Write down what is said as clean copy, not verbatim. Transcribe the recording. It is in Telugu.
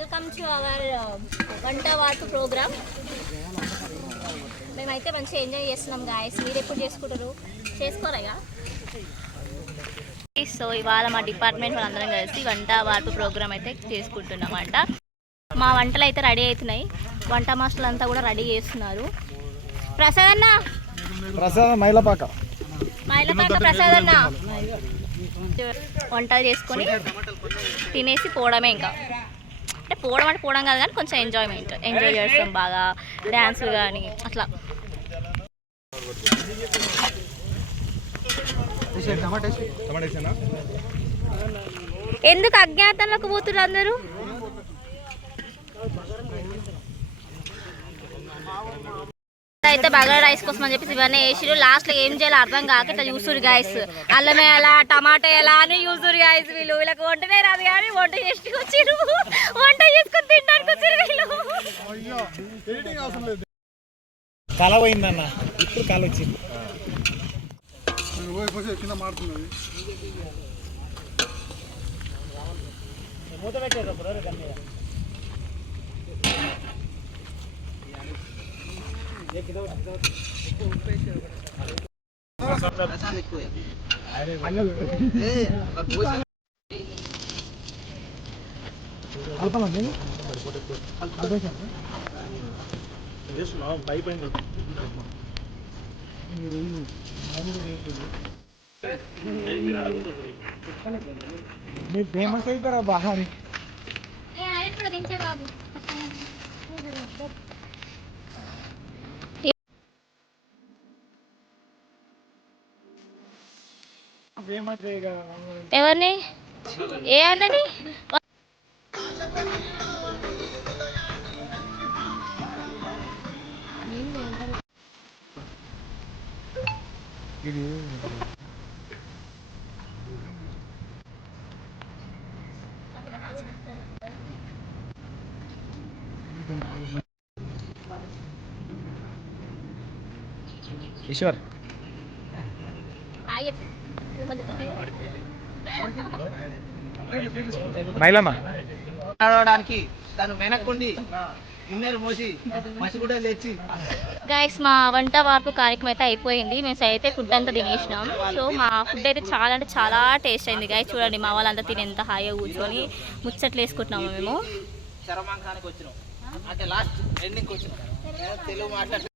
వెల్కమ్ టు అవర్ వంట వార్పు ప్రోగ్రామ్. మేమైతే మంచిగా ఎంజాయ్ చేస్తున్నాం గాయస్. మీరు ఎప్పుడు చేసుకుంటారు? చేసుకోరాగా. సో ఇవాళ మా డిపార్ట్మెంట్ వాళ్ళందరం కలిసి వంట వార్పు ప్రోగ్రామ్ అయితే చేసుకుంటున్నామంట. మా వంటలు అయితే రెడీ అవుతున్నాయి. వంట మాస్టర్లు అంతా కూడా రెడీ చేస్తున్నారు. ప్రసాద్ అన్న, మైలపాక ప్రసాద్ అన్న వంటలు చేసుకొని తినేసి పోవడమే. ఇంకా అంటే పోవడం అంటే పోవడం కాదు కానీ కొంచెం ఎంజాయ్ చేస్తాం బాగా. డ్యాన్సులు కానీ అట్లా. ఎందుకు అజ్ఞాతంలోకి పోతున్నారు అందరూ? అయితే బగారా రైస్ కోసం అని చెప్పేసి ఇవన్నీ వేసిరు. లాస్ట్లో ఏం చేయాలో అర్థం కాక ఇట్లా చూసురు గాయస్. అల్లం వేయాలా, టమాటా ఎలా అని చూసురు గాయస్. వీళ్ళకి వంటనే రాదు కానీ వంట చేసుకు వచ్చిరు. వంట చేసుకొని తినడానికి వచ్చారు వీళ్ళు. కళ పోయిందన్న, ఇప్పుడు కళ వచ్చింది. మూత పెట్టారు మీరు ఫేమస్ అయిపోయారా బాగా? ఎవరిని ఏ అన్నని? ఈశ్వర్ మైలమ్మ నడవడానికి తను వెనక్కుండి ఇన్నర్ మోసి మసిగుడ్డ తెచ్చి. గైస్, మా వంట వార్పు కార్యక్రమం అయితే అయిపోయింది. మేము అయితే ఫుడ్ అంతా తినేసినాం. సో మా ఫుడ్ అయితే చాలా అంటే చాలా టేస్ట్ అయింది గైస్. చూడండి మా వాళ్ళంతా తిని ఎంత హాయిగా కూర్చొని ముచ్చట్లు వేసుకుంటున్నాము. మేము చరమాంకానికి వచ్చినాం, అంటే లాస్ట్ ఎండింగ్కి వచ్చినాం. తెలుగు మాట్లాడుతున్నాం.